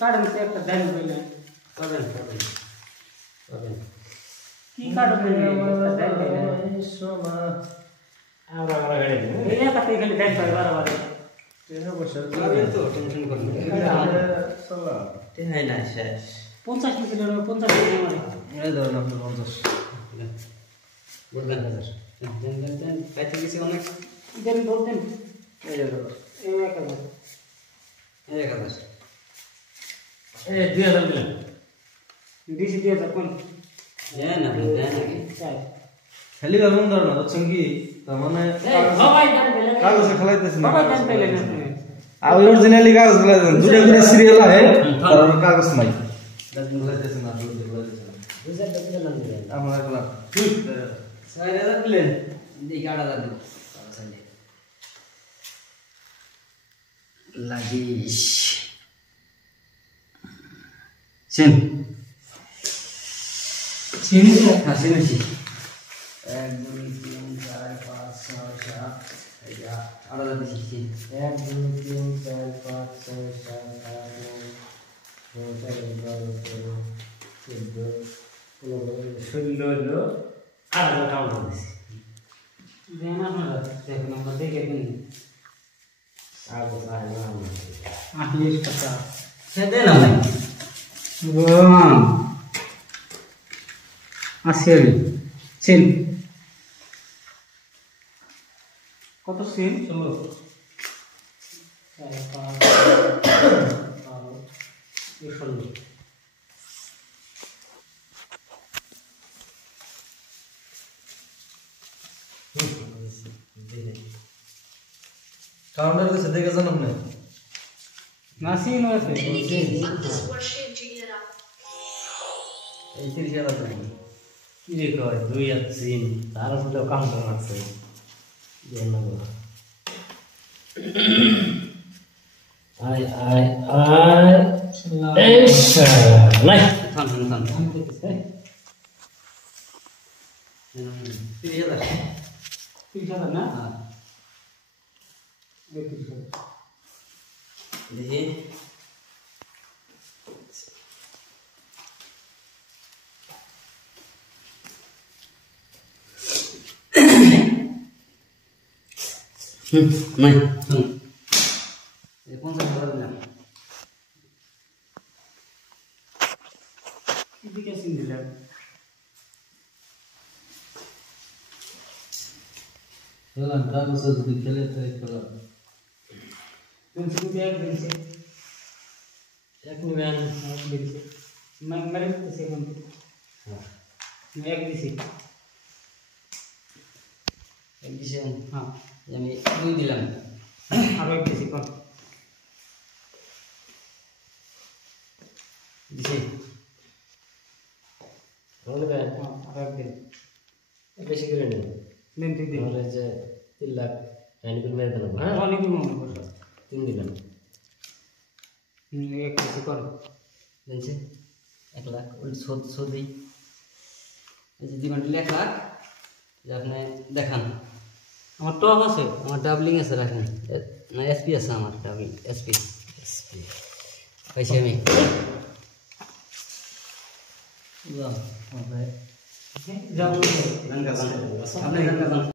carton সে একটা দেন কইলে পাবেন কি কাটন একটা দেন কইলে সোমা আমরা গাড়ি এই একটা খালি দেন কই বারবার তেরা বছর পাবেন তো টেনশন করবেন চলা তে হয় না শেষ 50 কিলো 50 কিলো মানে এই ধরুন আপনি 50 বলবেন দেন পাইতে গেছে অনেক দেন বলতেন এই ধরুন এই 1000 1000 এই 2000 দিলেন দিছি 2000 কোন দেন আপনি দেন আগে চাই খালি এমন ধরুন বুঝছেন কি তার মানে সবাই দেন পেলে কাগজে খেলাইতেছেন সবাই দেন পেলে আর অরিজিনালি কাগজ খেলাইতেছেন দুটো করে সিরিয়াল আছে আর কাগজ নাই দাদিন খেলাইতেছেন আর দুটো খেলাইতেছেন বুঝার তো দিলেন না আমরা খেলা 6000 দিলেন দেই 8000 দিন লাগিস চিন চিনি হাসি মিছি 1 2 3 4 5 6 7 এই যা 8000 দিছি 1 2 3 4 5 6 7 8 9 10 11 12 দেন আপনারা দেখুন আমরা দেখে দিন আটলিশ টাকা সে দেন আপনি আসেন চেন কত চেন চলো কাউন্টার কাছে দেখে জানেন না নাসিন আছে এই 30000 দিন কি রে কয় 2 আর 3 তার উপরে কাউন্টার আছে দেন না আয় নাই থাম আমি দেখতেছি 30000 30,000 না হ্যাঁ 30,000 দেখি নাই এই 50,000 দিলাম এদিকে সিন দিলাম খেলাম কাগজে যদি খেলে তাই খেলাম तुमसे कुछ एक दिन से एक निवान एक दिन से मैं मेरे तो से कम मैं एक दिन से এডিশন हाँ আমি 2 দিলাম और एक दिन से कम দিছি बोल गए हाँ और एक दिन বেশি করে নেন दिन तीन दिन তাহলে যে 3 লাখ রানি করে মেরে দিলাম हाँ वाली भी मांगो बस 3 দিলাম एक दिन से कम দেখছে 1 লাখ ওই সদি এই যে দিবেন 1 লাখ যে আপনি দেখান আমার টপ আছে আমার ডাবলিং আছে রাখেন না এসপি আছে আমার ডাবলিং এসপি পাইছি আমি जाओ আপনি